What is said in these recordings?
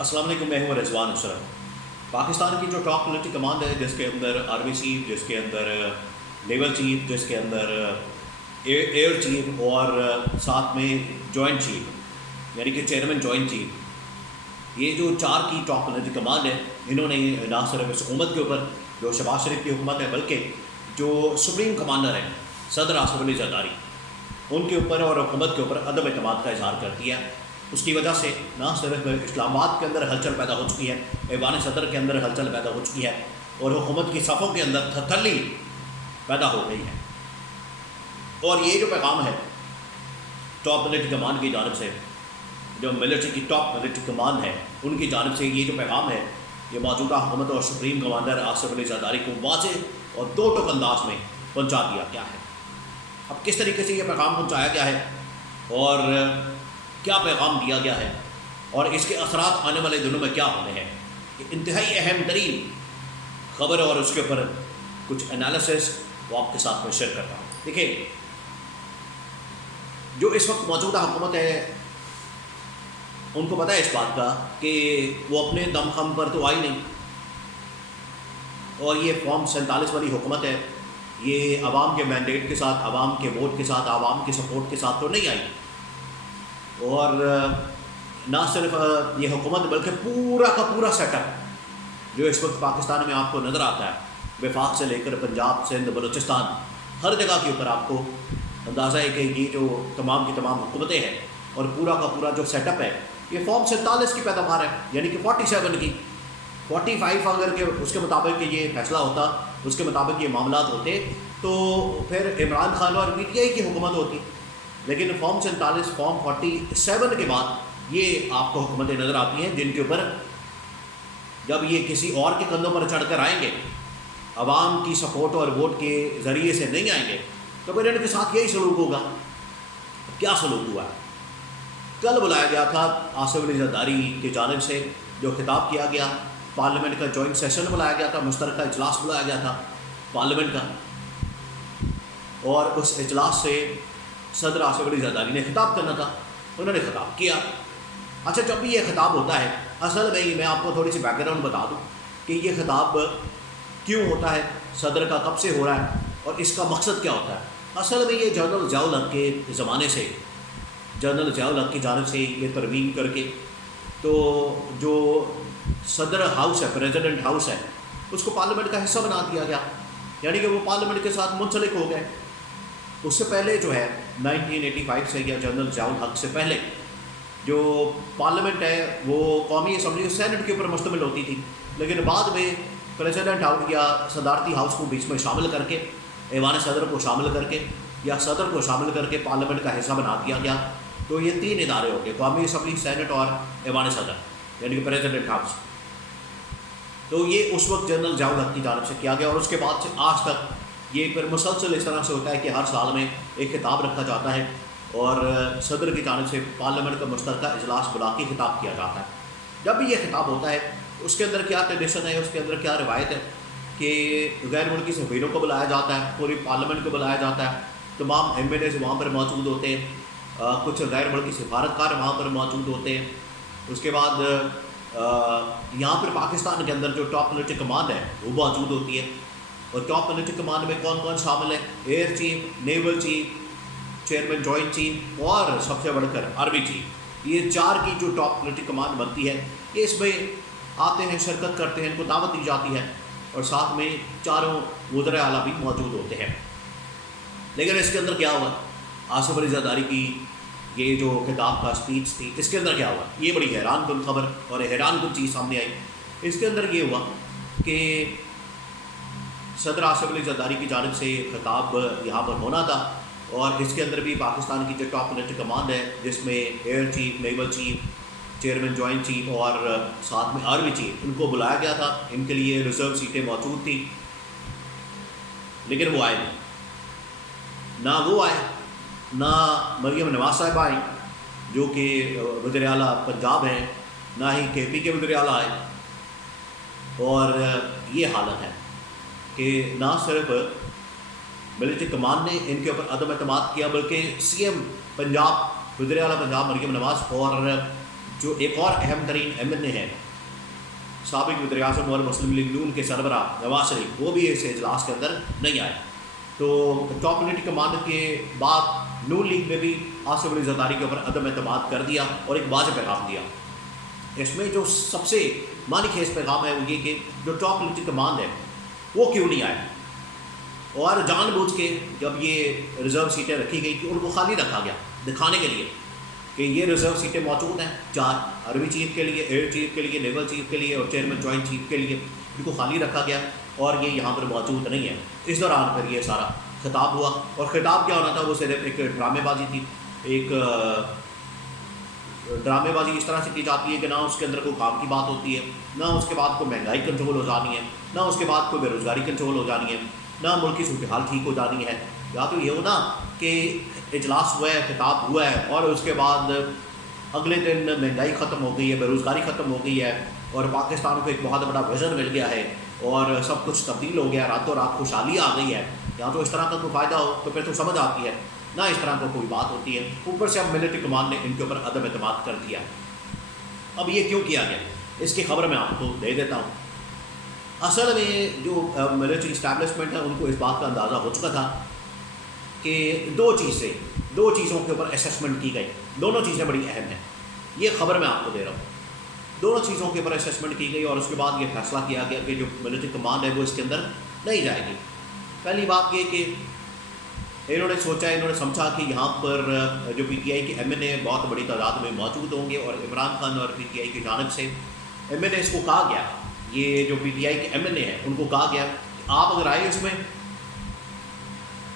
السلام علیکم، میں ہوں رضوان اشرف۔ پاکستان کی جو ٹاپ ملٹری کمانڈ ہے، جس کے اندر آرمی چیف، جس کے اندر نیول چیف، جس کے اندر ایئر چیف اور ساتھ میں جوائنٹ چیف یعنی کہ چیئرمین جوائنٹ چیف، یہ جو چار کی ٹاپ ملٹری کمانڈ ہے، انہوں نے نہ صرف اس حکومت کے اوپر جو شہباز شریف کی حکومت ہے، بلکہ جو سپریم کمانڈر ہیں صدر آصف علی زرداری، ان کے اوپر اور حکومت کے اوپر عدم اعتماد کا اظہار کر دیا ہے۔ اس کی وجہ سے نہ صرف اسلام آباد کے اندر ہلچل پیدا ہو چکی ہے، ایوان صدر کے اندر ہلچل پیدا ہو چکی ہے، اور حکومت کی صفوں کے اندر تھتھلی پیدا ہو گئی ہے۔ اور یہ جو پیغام ہے ٹاپ ملٹری کمانڈ کی جانب سے، جو ملٹری کی ٹاپ ملٹری کمانڈ ہے، ان کی جانب سے یہ جو پیغام ہے، یہ موجودہ حکومت اور سپریم کمانڈر آصف علی زرداری کو واضح اور دو ٹوک انداز میں پہنچا دیا گیا ہے۔ اب کس طریقے سے یہ پیغام پہنچایا گیا ہے اور کیا پیغام دیا گیا ہے اور اس کے اثرات آنے والے دنوں میں کیا ہونے ہیں، یہ انتہائی اہم ترین خبر اور اس کے اوپر کچھ انالیسس وہ آپ کے ساتھ میں شیئر کرتا ہوں۔ دیکھیں، جو اس وقت موجودہ حکومت ہے، ان کو پتہ ہے اس بات کا کہ وہ اپنے دم خم پر تو آئی نہیں، اور یہ فارم 47 والی حکومت ہے، یہ عوام کے مینڈیٹ کے ساتھ، عوام کے ووٹ کے ساتھ، عوام کی سپورٹ کے ساتھ تو نہیں آئی۔ اور نہ صرف یہ حکومت بلکہ پورا کا پورا سیٹ اپ جو اس وقت پاکستان میں آپ کو نظر آتا ہے، وفاق سے لے کر پنجاب، سندھ، بلوچستان، ہر جگہ کے اوپر آپ کو اندازہ ہے کہ یہ جو تمام کی تمام حکومتیں ہیں اور پورا کا پورا جو سیٹ اپ ہے، یہ فارم 47 کی پیداوار ہے، یعنی کہ 47 کی 45 اگر کہ اس کے مطابق کہ یہ فیصلہ ہوتا، اس کے مطابق یہ معاملات ہوتے، تو پھر عمران خان اور پی ٹی آئی کی حکومت ہوتی۔ لیکن فارم 47، فارم 47 کے بعد یہ آپ کو حکومتیں نظر آتی ہیں، جن کے اوپر جب یہ کسی اور کے کندھوں پر چڑھ کر آئیں گے، عوام کی سپورٹ اور ووٹ کے ذریعے سے نہیں آئیں گے، تو پھر ان کے ساتھ یہی سلوک ہوگا۔ کیا سلوک ہوا ہے؟ کل بلایا گیا تھا آصف علی زرداری کی جانب سے، جو خطاب کیا گیا، پارلیمنٹ کا جوائنٹ سیشن بلایا گیا تھا، مشترکہ اجلاس بلایا گیا تھا پارلیمنٹ کا، اور اس اجلاس سے صدر آصف علی زرداری نے خطاب کرنا تھا، انہوں نے خطاب کیا۔ اچھا، جب بھی یہ خطاب ہوتا ہے، اصل میں آپ کو تھوڑی سی بیک گراؤنڈ بتا دوں کہ یہ خطاب کیوں ہوتا ہے، صدر کا کب سے ہو رہا ہے اور اس کا مقصد کیا ہوتا ہے۔ اصل میں یہ جنرل ضیاء الحق کے زمانے سے، جنرل ضیاء الحق کی جانب سے یہ ترمیم کر کے، تو جو صدر ہاؤس ہے، پریزیڈنٹ ہاؤس ہے، اس کو پارلیمنٹ کا حصہ بنا دیا گیا، یعنی کہ وہ پارلیمنٹ کے ساتھ منسلک ہو گئے۔ اس سے پہلے جو ہے 1985 سے یا جنرل ضیاء الحق سے پہلے جو پارلیمنٹ ہے وہ قومی اسمبلی اور سینٹ کے اوپر مشتمل ہوتی تھی، لیکن بعد میں پریزیڈنٹ ہاؤس یا صدارتی ہاؤس کو بیچ میں شامل کر کے، ایوان صدر کو شامل کر کے یا صدر کو شامل کر کے پارلیمنٹ کا حصہ بنا دیا گیا۔ تو یہ 3 ادارے ہو گئے، قومی اسمبلی، سینٹ اور ایوان صدر، یعنی کہ پریزیڈنٹ ہاؤس۔ تو یہ اس وقت جنرل ضیاء الحق کی جانب سے کیا گیا، اور اس کے بعد سے آج تک یہ پھر مسلسل اس طرح سے ہوتا ہے کہ ہر سال میں ایک خطاب رکھا جاتا ہے اور صدر کی جانب سے پارلیمنٹ کا مشترکہ اجلاس بلا کے خطاب کیا جاتا ہے۔ جب بھی یہ خطاب ہوتا ہے، اس کے اندر کیا ٹریڈیشن ہے، اس کے اندر کیا روایت ہے کہ غیر ملکی سفیروں کو بلایا جاتا ہے، پوری پارلیمنٹ کو بلایا جاتا ہے، تمام ایم ایل ایز وہاں پر موجود ہوتے ہیں، کچھ غیر ملکی سفارتکار وہاں پر موجود ہوتے ہیں۔ اس کے بعد یہاں پر پاکستان کے اندر جو ٹاپ ملٹری کمانڈ ہے وہ موجود ہوتی ہے، اور ٹاپ ملٹری کمانڈ میں کون کون شامل ہے؟ Air chief, naval chief, chairman joint chief اور سب سے بڑھ کر آرمی چیف۔ یہ 4 کی جو ٹاپ ملٹری کمانڈ بنتی ہے، یہ اس میں آتے ہیں، شرکت کرتے ہیں، ان کو دعوت دی جاتی ہے، اور ساتھ میں 4 وزرائے اعلیٰ بھی موجود ہوتے ہیں۔ لیکن اس کے اندر کیا ہوا؟ آصف علی زرداری کی یہ جو خطاب کا اسپیچ تھی، اس کے اندر کیا ہوا؟ یہ بڑی حیران کن خبر اور حیران کن چیز سامنے آئی۔ اس کے اندر یہ ہوا کہ صدر آصف علی زرداری کی جانب سے خطاب یہاں پر ہونا تھا، اور اس کے اندر بھی پاکستان کی جو ٹاپ ملٹری کمانڈ ہے، جس میں air chief, naval chief, chairman joint chief اور ساتھ میں آرمی چیف، ان کو بلایا گیا تھا، ان کے لیے ریزرو سیٹیں موجود تھیں، لیکن وہ آئے نہیں۔ نہ وہ آئے، نہ مریم نواز صاحب آئیں جو کہ وزیر اعلیٰ پنجاب ہیں، نہ ہی کے پی کے وزیر اعلیٰ آئے۔ اور یہ حالت ہے کہ نہ صرف ملٹری کمان نے ان کے اوپر عدم اعتماد کیا، بلکہ سی ایم پنجاب، وزیر اعلیٰ پنجاب مریم نواز اور جو ایک اور اہم ترین MNA ہے سابق وزیر اعظم اور مسلم لیگ نون کے سربراہ نواز شریف، وہ بھی اس اجلاس کے اندر نہیں آئے. تو ٹاپ ملٹری کمانڈر کے بعد نون لیگ نے بھی آصف علی زرداری کے اوپر عدم اعتماد کر دیا اور ایک واضح پیغام دیا. اس میں جو سب سے معنی خیز پیغام ہے وہ یہ کہ جو ٹاپ ملٹری کمانڈ ہے وہ کیوں نہیں آئے، اور جان بوجھ کے جب یہ ریزرو سیٹیں رکھی گئی کہ ان کو خالی رکھا گیا دکھانے کے لیے کہ یہ ریزرو سیٹیں موجود ہیں 4 آرمی چیف کے لیے، ایئر چیف کے لیے، نیول چیف کے لیے اور چیئرمین جوائنٹ چیف کے لیے، ان کو خالی رکھا گیا اور یہ یہاں پر موجود نہیں ہے. اس دوران پھر یہ سارا خطاب ہوا، اور خطاب کیا ہونا تھا وہ صرف ایک ڈرامے بازی تھی. ایک ڈرامے بازی اس طرح سے کی جاتی ہے کہ نہ اس کے اندر کوئی کام کی بات ہوتی ہے، نہ اس کے بعد کوئی مہنگائی کنٹرول ہو جانی ہے، نہ اس کے بعد کوئی بے روزگاری کنٹرول ہو جانی ہے، نہ ملک کی صورتحال ٹھیک ہو جانی ہے. یا تو یہ ہو نا کہ اجلاس ہوا ہے، خطاب ہوا ہے اور اس کے بعد اگلے دن مہنگائی ختم ہو گئی ہے، بے روزگاری ختم ہو گئی ہے اور پاکستان کو ایک بہت بڑا ویژن مل گیا ہے اور سب کچھ تبدیل ہو گیا، راتوں رات خوشحالی آ گئی ہے. یا تو اس طرح کا کوئی فائدہ ہو تو پھر تو سمجھ آتی ہے، نہ اس طرح کا کوئی بات ہوتی ہے. اوپر سے اب ملٹری کمانڈ نے ان کے اوپر عدم اعتماد کر دیا. اب یہ کیوں کیا گیا اس کی خبر میں آپ کو دے دیتا ہوں. اصل میں جو ملٹری اسٹیبلشمنٹ ہے ان کو اس بات کا اندازہ ہو چکا تھا کہ دو چیزوں کے اوپر اسیسمنٹ کی گئی. دونوں چیزیں بڑی اہم ہیں، یہ خبر میں آپ کو دے رہا ہوں. دونوں چیزوں کے اوپر اسیسمنٹ کی گئی اور اس کے بعد یہ فیصلہ کیا گیا کہ جو ملٹری کمانڈ ہے وہ اس کے اندر نہیں جائے گی. پہلی بات یہ کہ انہوں نے سوچا، انہوں نے سمجھا کہ یہاں پر جو PTI کے MNA بہت بڑی تعداد میں موجود ہوں گے اور عمران خان اور PTI کی جانب سے MNAs کو کہا گیا، یہ جو PTI کے MNA ہیں ان کو کہا گیا آپ اگر آئے اس میں،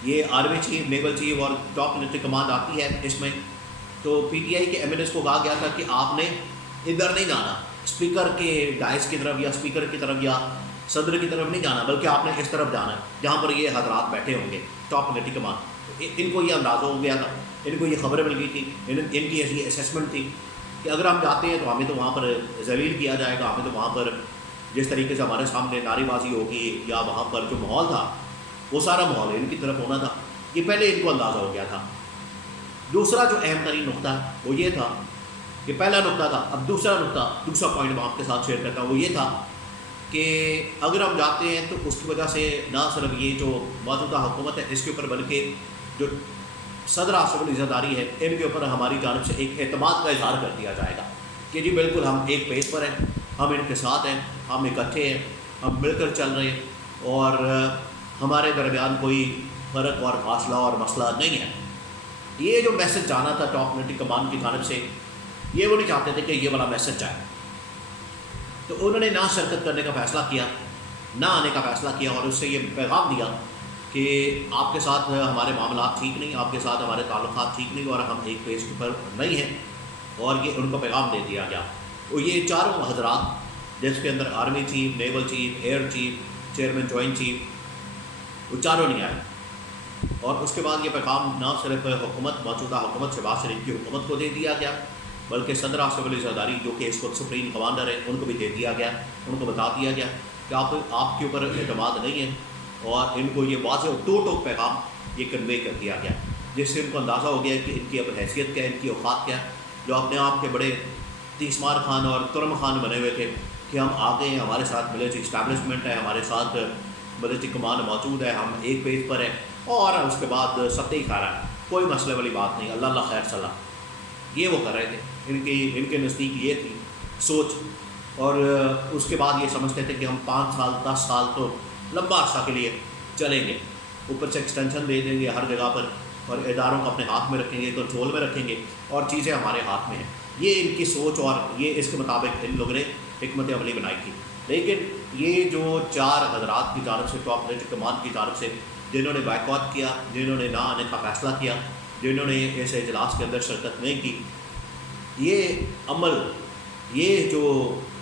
یہ آرمی چیف، نیول چیف اور ٹاپ ملٹری کمانڈ آتی ہے اس میں، تو PTI کے MNAs کو کہا گیا تھا کہ آپ نے ادھر نہیں جانا، اسپیکر کے ڈائس کی طرف یا اسپیکر کی طرف یا صدر کی طرف نہیں جانا، بلکہ آپ نے اس طرف جانا ہے جہاں پر یہ حضرات بیٹھے ہوں گے ٹاپ ملٹری کمانڈ. ان کو یہ اندازہ ہو گیا تھا، ان کو یہ خبریں مل گئی تھی، ان کی ایسی اسیسمنٹ تھی کہ اگر ہم جاتے ہیں تو ہمیں تو وہاں پر ذلیل کیا جائے گا، ہمیں تو وہاں پر جس طریقے سے ہمارے سامنے نعرے بازی ہوگی یا وہاں پر جو ماحول تھا وہ سارا ماحول ان کی طرف ہونا تھا. یہ پہلے ان کو اندازہ ہو گیا تھا. دوسرا جو اہم ترین نقطہ ہے وہ یہ تھا کہ پہلا نقطہ تھا، اب دوسرا پوائنٹ میں آپ کے ساتھ شیئر کرتا ہوں، وہ یہ تھا کہ اگر ہم جاتے ہیں تو اس کی وجہ سے نہ صرف یہ جو موجودہ حکومت ہے اس کے اوپر بلکہ جو صدر آصف علی زرداری ہے ان کے اوپر ہماری جانب سے ایک اعتماد کا اظہار کر دیا جائے گا کہ جی بالکل ہم ایک پیج پر ہیں، ہم ان کے ساتھ ہیں، ہم اکٹھے ہیں، ہم مل کر چل رہے ہیں اور ہمارے درمیان کوئی فرق اور فاصلہ اور مسئلہ نہیں ہے. یہ جو میسج جانا تھا ٹاپ ملٹری کمانڈ کی جانب سے، یہ وہ نہیں چاہتے تھے کہ یہ والا میسج جائے، تو انہوں نے نہ شرکت کرنے کا فیصلہ کیا، نہ آنے کا فیصلہ کیا اور اس سے یہ پیغام دیا کہ آپ کے ساتھ ہمارے معاملات ٹھیک نہیں، آپ کے ساتھ ہمارے تعلقات ٹھیک نہیں اور ہم ایک پیج پر نہیں ہیں. اور یہ ان کو پیغام دے دیا گیا. تو یہ چاروں حضرات جس کے اندر army chief, naval chief, air chief, chairman joint chief, وہ چاروں نہیں آئے. اور اس کے بعد یہ پیغام نہ صرف موجودہ حکومت شہباز شریف کی حکومت کو دے دیا گیا بلکہ صدر آصف علی زرداری جو کہ اس وقت سپریم کمانڈر ہے ان کو بھی دے دیا گیا. ان کو بتا دیا گیا کہ آپ کے اوپر اعتماد نہیں ہے اور ان کو یہ واضح اور ٹوک پیغام یہ کنوے کر دیا گیا جس سے ان کو اندازہ ہو گیا کہ ان کی اب حیثیت کیا ہے، ان کی اوقات کیا ہے. جو اپنے آپ کے بڑے تیسمار خان اور ترم خان بنے ہوئے تھے کہ ہم آگے ہیں، ہمارے ساتھ ملٹری اسٹیبلشمنٹ ہے، ہمارے ساتھ ملٹری کمانڈ موجود ہے، ہم ایک پیج پر ہیں اور اس کے بعد سطح ہی کھا رہا ہے، کوئی مسئلے والی بات نہیں، اللہ اللہ خیر صلاح، یہ وہ کر رہے تھے. ان کے نزدیک یہ تھی سوچ. اور اس کے بعد یہ سمجھتے تھے کہ ہم 5 سال 10 سال تو لمبا عرصہ کے لیے چلیں گے، اوپر سے ایکسٹینشن دے دیں گے ہر جگہ پر اور اداروں کو اپنے ہاتھ میں رکھیں گے، کنٹرول میں رکھیں گے اور چیزیں ہمارے ہاتھ میں ہیں. یہ ان کی سوچ اور یہ اس کے مطابق ان لوگوں نے حکمت عملی بنائی تھی. لیکن یہ جو 4 حضرات کی جانب سے ٹاپ ملٹری کمانڈ کی جانب سے جنہوں نے بائیکاٹ کیا، جنہوں نے نہ آنے کا فیصلہ کیا، جنہوں نے اس اجلاس کے اندر شرکت نہیں کی، یہ عمل، یہ جو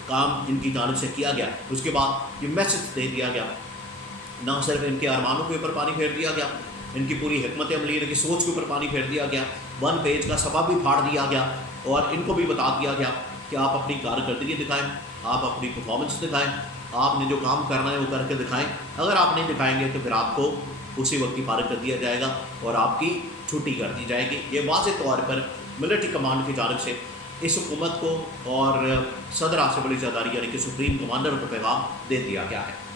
کام ان کی جانب سے کیا گیا، اس کے بعد یہ میسج دے دیا گیا، نہ صرف ان کے ارمانوں کے اوپر پانی پھیر دیا گیا، ان کی پوری حکمت عملی، ان کی سوچ کے اوپر پانی پھیر دیا گیا، 1 پیج کا صفحہ بھی پھاڑ دیا گیا اور ان کو بھی بتا دیا گیا کہ آپ اپنی کارکردگی دکھائیں، آپ اپنی پرفارمنس دکھائیں، آپ نے جو کام کرنا ہے وہ کر کے دکھائیں. اگر آپ نہیں دکھائیں گے تو پھر آپ کو اسی وقت ہی فارغ کر دیا جائے گا اور آپ کی چھٹی کر دی جائے گی. یہ واضح طور پر ملٹری کمانڈ کی جانب سے اس حکومت کو اور صدر آصف علی زرداری یعنی کہ سپریم کمانڈر کو پیغام دے دیا گیا ہے۔